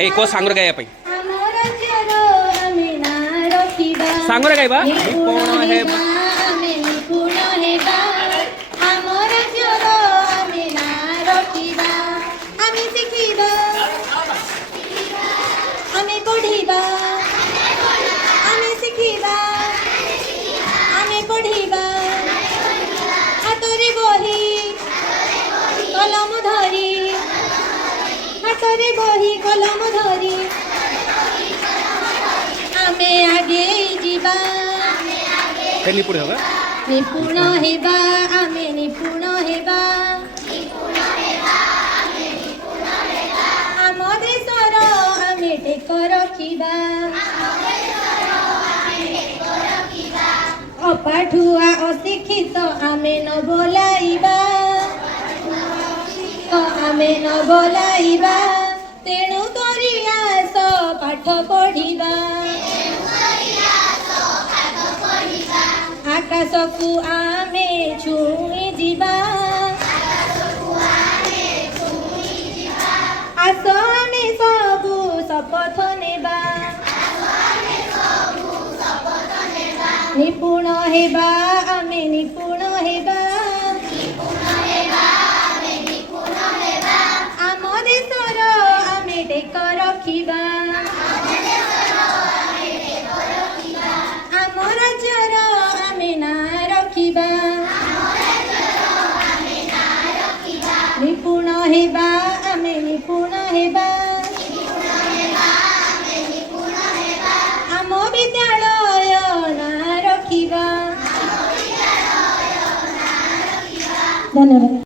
ए को सांगरे गाया पई ଆମ ରାଜ୍ୟର ଆମେ ନାଁ ରଖିବା सांगरे गाइबा ନିପୁଣ कोण है ହେବା ଆମେ ନିପୁଣ ହେବା ଆମ ରାଜ୍ୟର ଆମେ ନାଁ ରଖିବା ଆମେ ଶିଖିବା ଆମେ ପଢ଼ିବା ଆମେ ଶିଖିବା ଆମେ ପଢ଼ିବା ହାତରେ ବହି कलम धरी हाथ में बही कलम धरी आमे आगे जीवा हे निपुण होगा निपुण हेबा आमे निपुण हेबा आम देशर आमे टेक रखिबा अपाठुआ अशिक्षित आमे न बोलाइबा आमे न बोलाइबा तेणु करी आस पाठ पढ़िबा आकाश को आमे छुई जीवा आस आमे सबु शपथ नेबा निपुण हेबा आमे निपुण हेबा आम देशर आमे टेक रखिबा आम राज्यर आमे नाँ रखिबा निपुण हेबा आमे निपुण हेबा आम विद्यालय नाँ रखिबा धन्यवाद।